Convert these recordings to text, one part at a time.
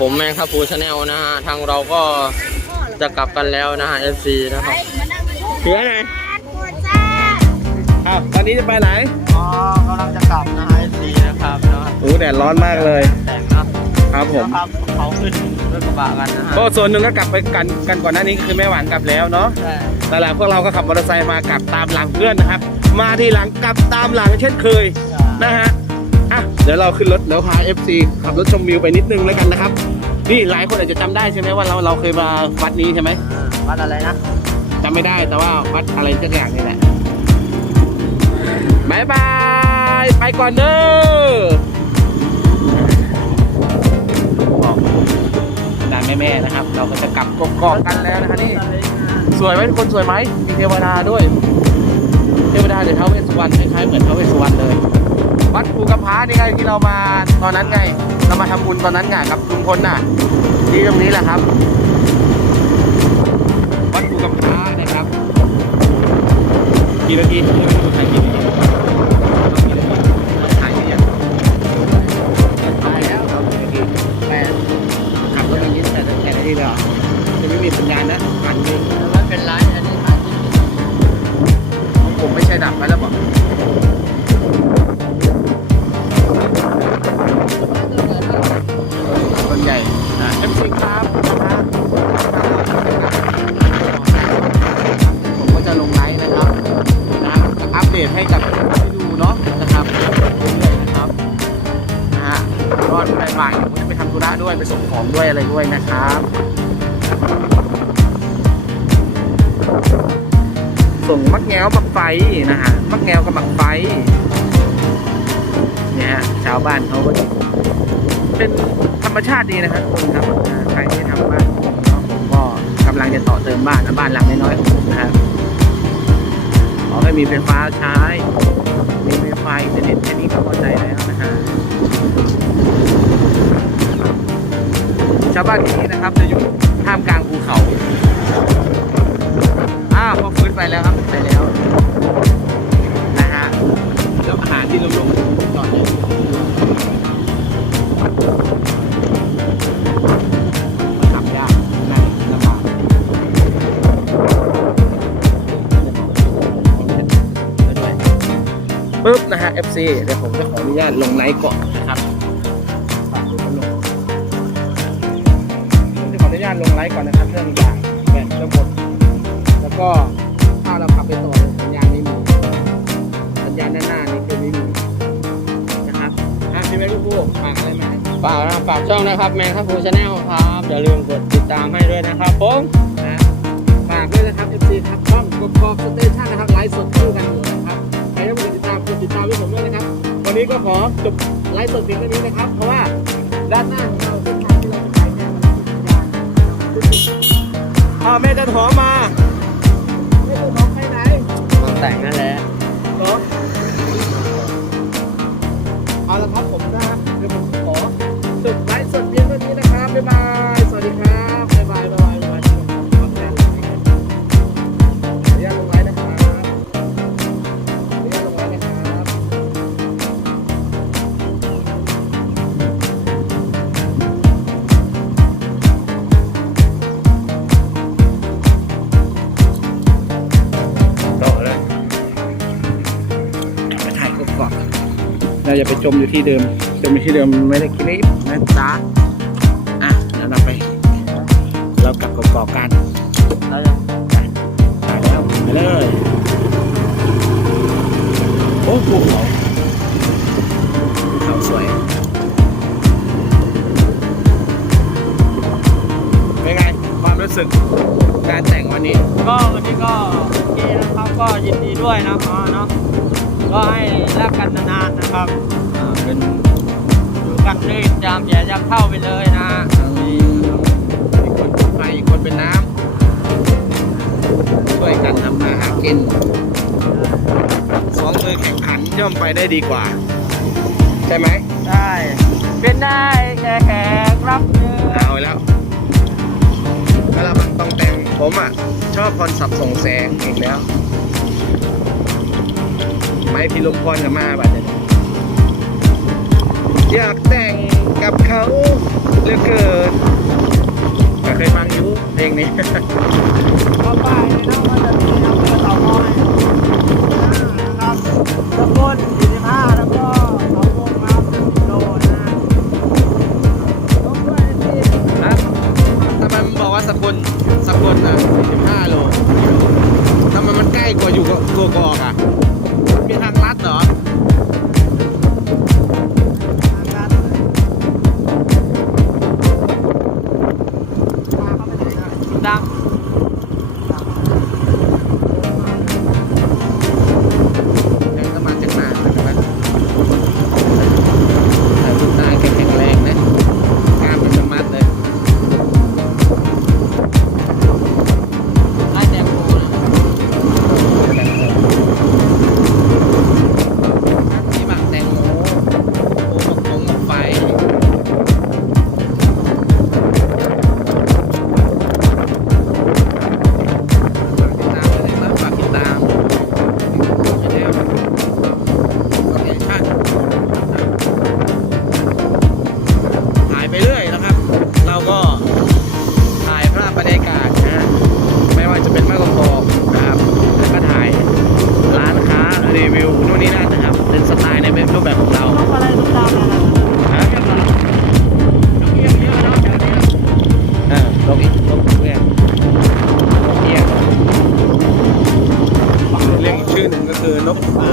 ผมแมงครับฟูชาแนลนะฮะ ทางเราก็จะกลับกันแล้วนะฮะ FC นะครับเถือไหนอ้าวตอนนี้จะไปไหนอ๋อกำลังจะกลับนะฮะ FC นะครับเนาะโอ้แดดร้อนมากเลยแต่งเนาะครับผมนะครับเขาขึ้นรถกระบะกันนะฮะก็ส่วนหนึ่งก็กลับไปกันกันก่อนหน้านี้คือแม่หวานกลับแล้วเนาะใช่แต่หลังพวกเราก็ขับมอเตอร์ไซค์มากลับตามหลังเพื่อนนะครับ มาทีหลังกลับตามหลังเช่นเคยนะฮะอะ เดี๋ยวเราขึ้นรถแล้วพา FC ขับรถชมวิวไปนิดนึงแล้วกันนะครับ นี่หลายคนอาจจะจำได้ใช่ไหมว่าเราเราเคยมาวัดนี้ใช่ไหมอ่าวัดอะไรนะจำไม่ได้แต่ว่าวัดอะไรสักอย่างนี่แหละบายบายไปก่อนเด้อบอกดานแม่ๆนะครับ เราก็จะกลับกกอกกันแล้วนะคะนี่สวยไหมทุกคนสวยไหมมีเทวดาด้วย เทวดาเดี๋ยวท้าวเวสสุวรรณคล้ายๆเหมือนท้าวเวสสุวรรณเลย วัดภูกระพร้านี่ไงที่เรามาตอนนั้นไง เรามาทำบุญตอนนั้นไงกับลุงพลน่ะ ที่ตรงนี้แหละครับ วัดภูกระพานะครับกี่นาทีไม่รู้ถ่ายกี่น ด้วยอะไรด้วยนะครับ ส่งมักแงวมักไฟนะฮะมักแงวกับมักไฟเนี่ยฮะชาวบ้านเขาก็เป็นธรรมชาติดีนะครับคุณครับอ่าใครที่ทำบ้านผมก็กำลังจะต่อเติมบ้านนะบ้านหลังน้อยๆของผมนะครับขอให้มีไฟฟ้าใช้ มีไฟฟ้าอินเทอร์เน็ตแค่นี้ก็พอใจแล้วนะฮะ ชาวบ้านที่นี่นะครับ จะอยู่ท่ามกลางภูเขาอ้าวพอฟื้นไปแล้วครับไปแล้วนะฮะแล้วอาหารที่ลงๆก่อนเลยมันขับยากนั่งลำบากปึ๊บนะฮะ FC เดี๋ยวผมจะขออนุญาตลงไลฟ์ก่อน นุญาตลงไลฟ์ก่อนนะครับเรื่องอย่างแบตจะหมดแล้วก็ถ้าเราขับไปต่อเลยสัญญาณไม่มีสัญญาณด้านหน้านี่คือไม่มีนะครับอะพี่แม่ลูกผู้ฝากอะไรไหมฝากนะฝากช่องนะครับแมงครับฟูชาแนลครับอย่าลืมกดติดตามให้ด้วยนะครับผมนะฝากด้วยนะครับ FC ครับช่องกกอกสเตชันนะครับไลฟ์สดคู่กันอยู่นะครับใครที่ไม่กดติดตามกดติดตามด้วยผมด้วยนะครับ วันนี้ก็ขอจบไลฟ์สดเพียงเท่านี้นะครับ เพราะว่าด้านหน้าของเราเส้นทาง อ่าแม่จันหอมมาแม่จันหอมไปไหนมาแต่งนั่นแหละเหรอเอาละครับผมนะครับเดี๋ยวผมขอจบไลฟ์สดเพียงเท่า เราอย่าไปจมอยู่ที่เดิม จมอยู่ที่เดิมไม่ได้คลิปนะจ๊ะอะเดี๋ยวเราไป เรากลับกรอกันเราจะถ่ายแล้วไปเลยโอ้ภูเขาภูเขาสวยเป็นไงความรู้สึกการแต่งวันนี้ ก็วันนี้ก็โอเคนะครับก็ยินดีด้วยนะครับเนาะ ก็ให้รักกันนานๆนะครับอ่าเป็นอยู่กันด้วยยามแย่ยามเท่าไปเลยนะฮะมีคนเป็นไฟอีกคนเป็นน้ำช่วยกันทำมาหากินสองมือแข่งขันย่อมไปได้ดีกว่า ใช่ไหมได้เป็นได้แค่แขกรับเชิญเอาแล้วแล้วเรามันต้องแต่งผมอะ ชอบพรสับส่งแสงอีกแล้ว ไม้พิลมพรกับมาบัดนี้อยากแต่งกับเขาเหลือเกินก็เคยฟังยูเพลงนี้ก็ไปนะมันจะมีเอาเต่าน้อยนะครับตะกกนสี่สิบห้าแล้วก็สองวงครับโดนนะครับทำไมมันบอกว่าสกุลสกุลอะสี่สิบห้าโลทำไมันใกล้กว่าอยู่กลัวกอกอะ Khác. รีวิวนู่นนี่นั่นนะครับ เป็นสไตล์ในแบบรูปแบบของเรา เรียกอีกชื่อหนึ่งก็คือนกป่า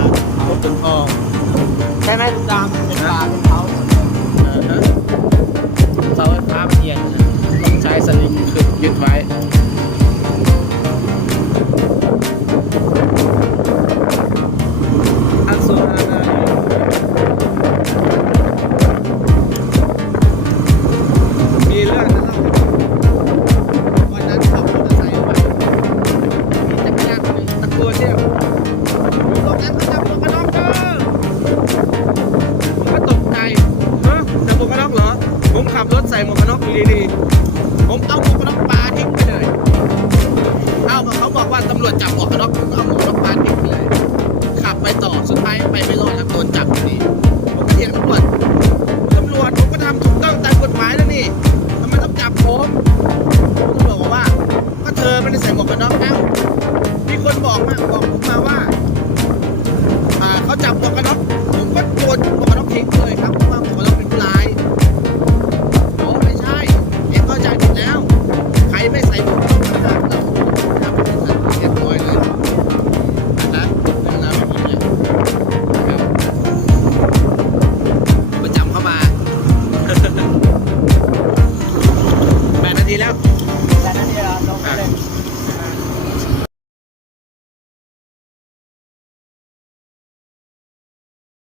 นกจุนทองใช่ไหมดำเป็นปลาเป็นเขาอ่าฮะเสาไฟฟ้าเอียงต้องใช้สลิงขึงยึดไว้ What? what?